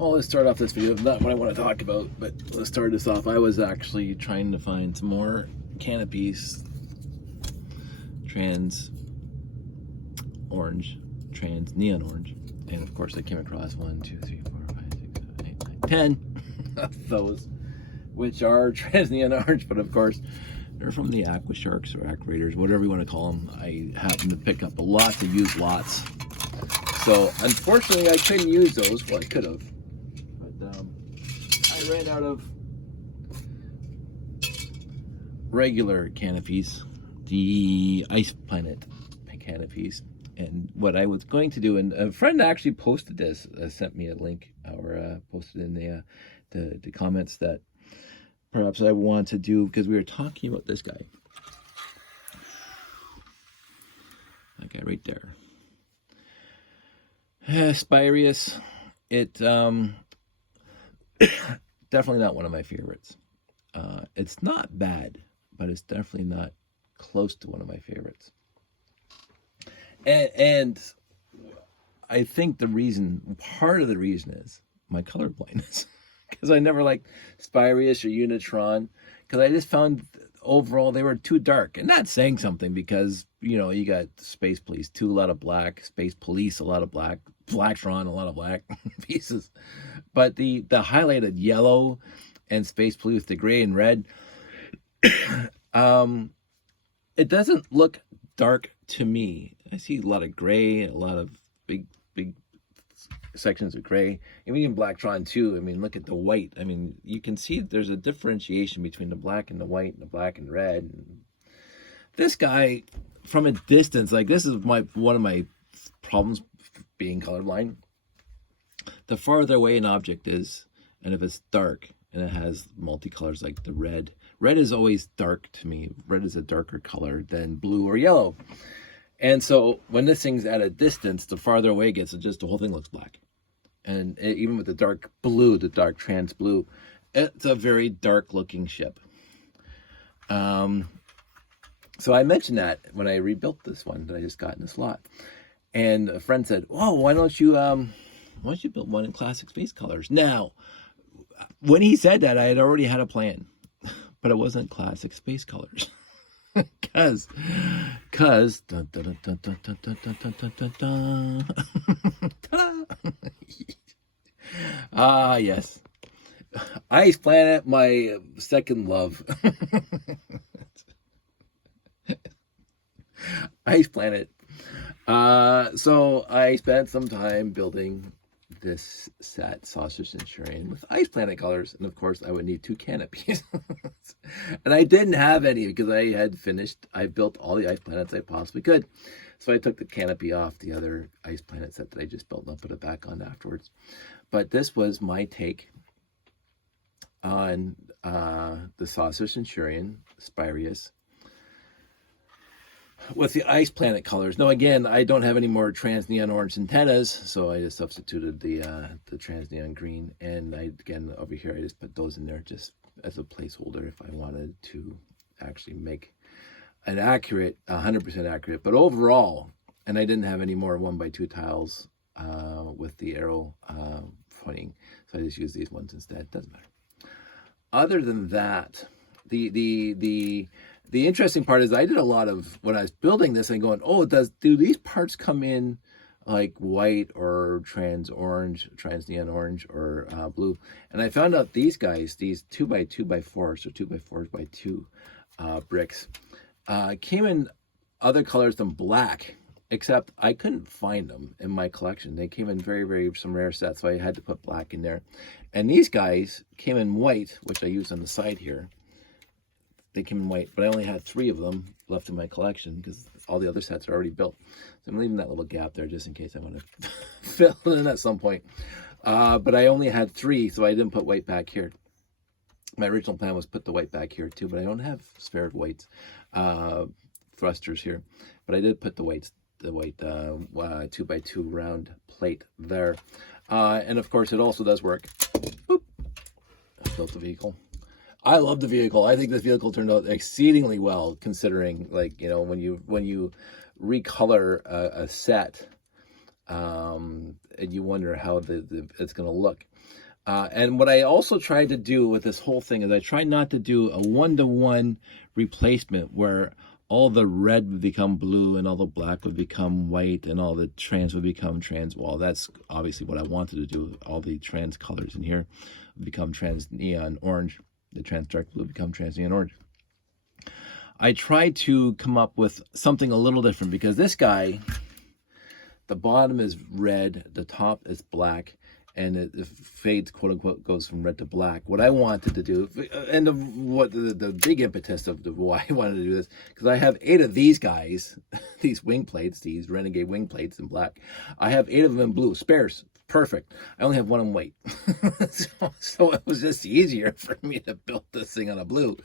Well, let's start off this video. Not what I want to talk about, but let's start this off. I was actually trying to find some more canopies, trans orange, trans neon orange, and of course I came across 1, 2, 3, 4, 5, 6, 7, 8, 9, 10 of those, which are trans neon orange, but of course they're from the Aqua Sharks or Aqua Raiders, whatever you want to call them. I happened to pick up a lot to use lots. So unfortunately I couldn't use those. Well, I could have, but I ran out of regular canopies, the Ice Planet canopies. And what I was going to do, and a friend actually posted this, sent me a link, or posted in the comments that perhaps I want to do, because we were talking about this guy. That guy right there. Spirius. It definitely not one of my favorites. It's not bad, but it's definitely not close to one of my favorites. And I think part of the reason is my color blindness. Because I never liked Spirius or Unitron, because I just found overall they were too dark. And that's saying something, because, you know, you got Space Police, a lot of black, Space Police, a lot of black, Blacktron, a lot of black pieces. But the highlighted yellow and Space Police, the gray and red, it doesn't look dark to me. I see a lot of gray, a lot of big sections of gray, and even Blacktron too. I mean, look at the white. I mean, you can see there's a differentiation between the black and the white and the black and red. And this guy, from a distance, like, this is one of my problems being colorblind. The farther away an object is, and if it's dark and it has multicolors like the red is always dark to me. Red is a darker color than blue or yellow. And so when this thing's at a distance, the farther away it gets, the whole thing looks black. And even with the dark blue, the dark trans blue, it's a very dark looking ship. So I mentioned that when I rebuilt this one that I just got in this lot. And a friend said, "Oh, why don't you build one in classic space colors?" Now, when he said that, I had already had a plan, but it wasn't classic space colors. Cause yes, Ice Planet, my second love. Ice Planet. So I spent some time building this set, Saucer Centurion, with Ice Planet colors, and of course I would need 2 canopies. And I didn't have any, because I built all the Ice Planets I possibly could. So I took the canopy off the other Ice Planet set that I just built, and I'll put it back on afterwards. But this was my take on the Saucer Centurion, Spirius, with the Ice Planet colors. Now, again, I don't have any more trans neon orange antennas, so I just substituted the trans neon green. And again, over here, I just put those in there just as a placeholder if I wanted to actually make an accurate, 100% accurate. But overall, and I didn't have any more 1x2 tiles with the arrow pointing, so I just used these ones instead. Doesn't matter. Other than that, the interesting part is I did a lot of, when I was building this and going, oh, do these parts come in like white or trans orange, trans neon orange, or blue? And I found out these guys, these 2x2x4, so 2x4x2 bricks, came in other colors than black, except I couldn't find them in my collection. They came in some rare sets, so I had to put black in there. And these guys came in white, which I used on the side here. They came in white, but I only had 3 of them left in my collection because all the other sets are already built. So I'm leaving that little gap there just in case I want to fill it in at some point. But I only had 3, so I didn't put white back here. My original plan was put the white back here too, but I don't have spare white thrusters here. But I did put the white 2x2 round plate there. And of course, it also does work. Boop. I built the vehicle. I love the vehicle. I think this vehicle turned out exceedingly well, considering, like, you know, when you recolor a set, and you wonder how it's going to look. And what I also tried to do with this whole thing is I tried not to do a one-to-one replacement where all the red would become blue and all the black would become white and all the trans would become trans. Well, that's obviously what I wanted to do. All the trans colors in here would become trans neon orange. The trans dark blue would become trans neon orange. I tried to come up with something a little different because this guy, the bottom is red, the top is black, and it fades, quote unquote, goes from red to black. What I wanted to do, and the big impetus of why I wanted to do this, because I have 8 of these guys, these wing plates, these Renegade wing plates in black. I have 8 of them in blue, spares, perfect. I only have 1 in white. so it was just easier for me to build this thing on a blue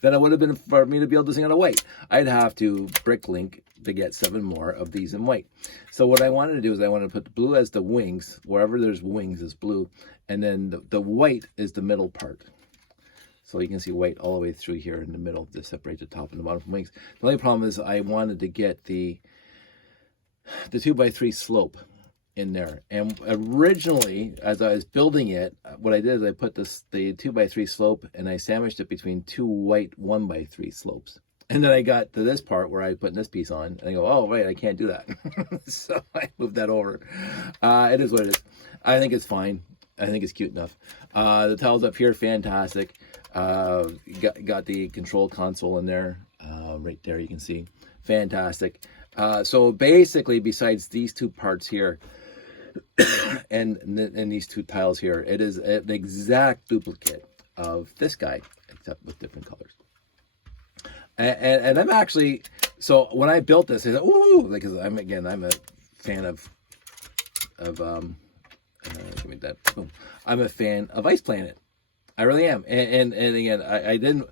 than it would have been for me to build this thing on a white. I'd have to bricklink to get 7 more of these in white. So what I wanted to do is I wanted to put the blue as the wings, wherever there's wings is blue, and then the white is the middle part. So you can see white all the way through here in the middle to separate the top and the bottom from wings. The only problem is I wanted to get the 2x3 slope in there. And originally, as I was building it, what I did is I put the 2x3 slope and I sandwiched it between 2 white 1x3 slopes. And then I got to this part where I put this piece on, and I go, oh, right, I can't do that. So I moved that over. It is what it is. I think it's fine. I think it's cute enough. The tiles up here, fantastic. Got the control console in there. Right there, you can see. Fantastic. So basically, besides these 2 parts here, and these 2 tiles here, it is an exact duplicate of this guy, except with different colors. And I'm actually, so when I built this, I said, ooh, because I'm a fan of give me that, boom. I'm a fan of Ice Planet. I really am. And again, I didn't,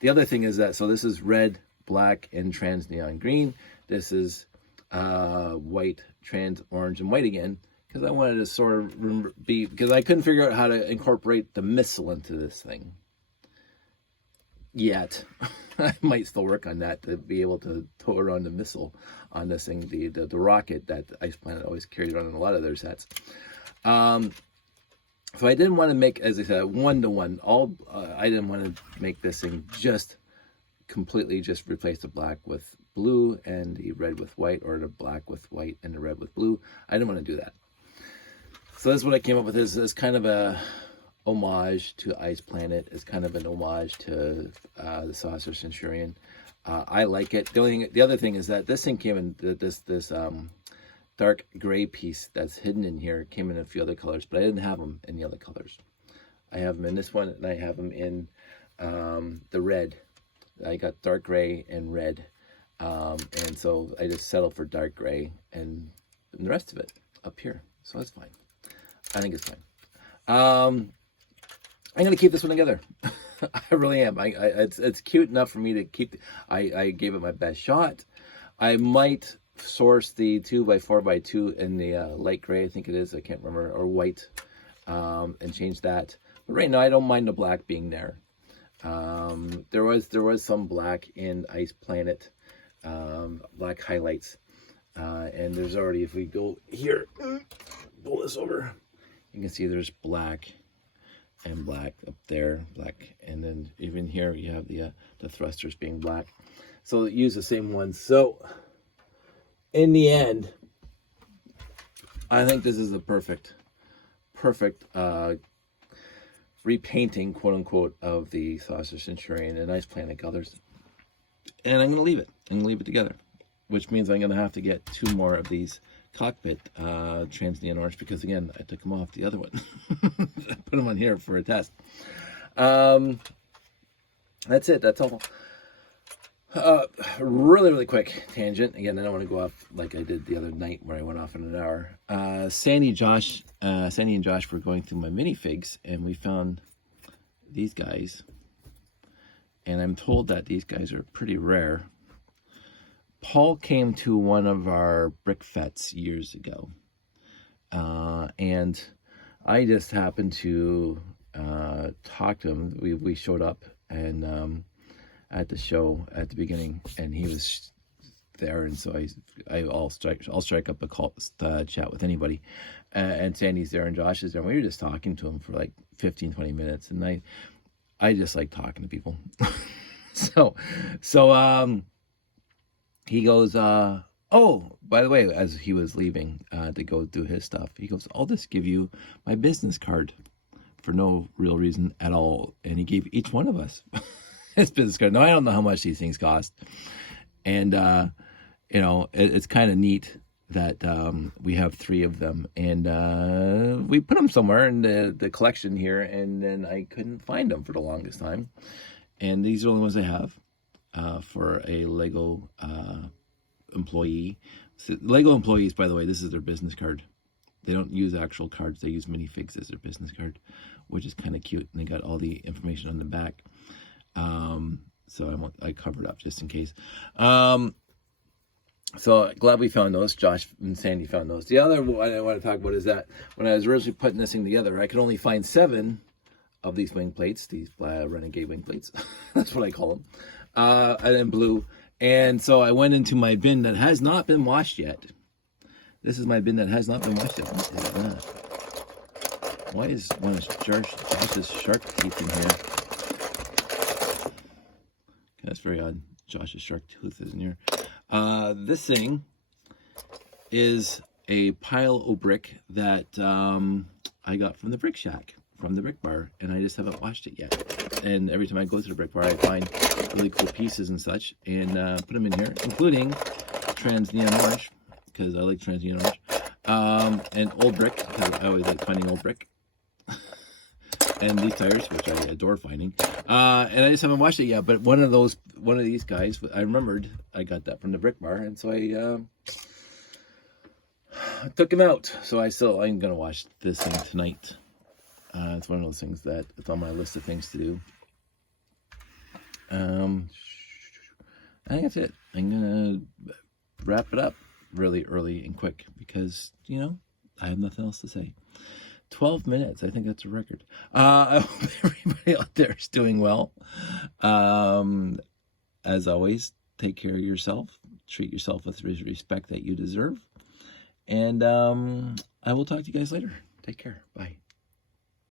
the other thing is that, so this is red, black, and trans neon green. This is white, trans, orange, and white again, because I wanted to sort of because I couldn't figure out how to incorporate the missile into this thing yet. I might still work on that to be able to tow around the missile on this thing, the rocket that Ice Planet always carried around in a lot of their sets. So I didn't want to make, as I said, one-to-one. I didn't want to make this thing just completely just replace the black with blue and the red with white, or the black with white and the red with blue. I didn't want to do that. So that's what I came up with, is kind of a homage to Ice Planet. It's kind of an homage to the Saucer Centurion. I like it. The other thing is that this thing came in this dark gray piece that's hidden in here came in a few other colors, but I didn't have them in the other colors. I have them in this one, and I have them in the red. I got dark gray and red, and so I just settled for dark gray and the rest of it up here. So that's fine. I think it's fine. I'm gonna keep this one together. I really am. It's cute enough for me to keep. I gave it my best shot. I might source the 2x4x2 in the light gray, I think it is. I can't remember, or white, and change that. But right now, I don't mind the black being there. There was some black in Ice Planet, black highlights, and there's already, if we go here, pull this over, you can see there's black and black up there, black, and then even here you have the thrusters being black. So use the same ones. So in the end, I think this is the perfect repainting, quote unquote, of the Saucer Centurion and Ice Planet colors. And I'm gonna leave it. I'm gonna leave it together, which means I'm gonna have to get 2 more of these cockpit trans neon orange, because again, I took them off the other one. I put them on here for a test. That's it. That's all. Really quick tangent. Again, I don't want to go off like I did the other night where I went off in an hour. Sandy and Josh were going through my minifigs, and we found these guys. And I'm told that these guys are pretty rare. Paul came to one of our brick fetes years ago, and I just happened to talk to him. We showed up and at the show at the beginning, and he was there, and so I'll strike up a call chat with anybody, and Sandy's there and Josh is there, and we were just talking to him for like 15-20 minutes, and I just like talking to people. so he goes, oh, by the way, as he was leaving to go do his stuff, he goes, I'll just give you my business card for no real reason at all. And he gave each one of us his business card. Now, I don't know how much these things cost. And, you know, it's kind of neat that we have 3 of them. And we put them somewhere in the collection here. And then I couldn't find them for the longest time. And these are the only ones I have for a Lego employee. So Lego employees, by the way, this is their business card. They don't use actual cards. They use minifigs as their business card, which is kind of cute. And they got all the information on the back. So I covered up just in case. So glad we found those. Josh and Sandy found those. The other one I want to talk about is that when I was originally putting this thing together, I could only find 7 of these wing plates, these Renegade wing plates. That's what I call them. And then blue. And so I went into my bin that has not been washed yet. This is my bin that has not been washed yet. What is that? Why is one of Josh's shark teeth in here? Okay, that's very odd. Josh's shark tooth is in here. This thing is a pile of brick that I got from the brick shack, from the brick bar, and I just haven't washed it yet. And every time I go to the brick bar, I find really cool pieces and such, and put them in here, including trans neon orange, because I like trans neon orange, and old brick, because I always like finding old brick, and these tires, which I adore finding, and I just haven't washed it yet. But one of these guys, I remembered I got that from the brick bar, and so I took him out. So I'm gonna wash this thing tonight. It's one of those things that it's on my list of things to do. I think that's it. I'm gonna wrap it up really early and quick because, you know, I have nothing else to say. 12 minutes. I think that's a record. I hope everybody out there is doing well. As always, take care of yourself. Treat yourself with the respect that you deserve. And I will talk to you guys later. Take care. Bye.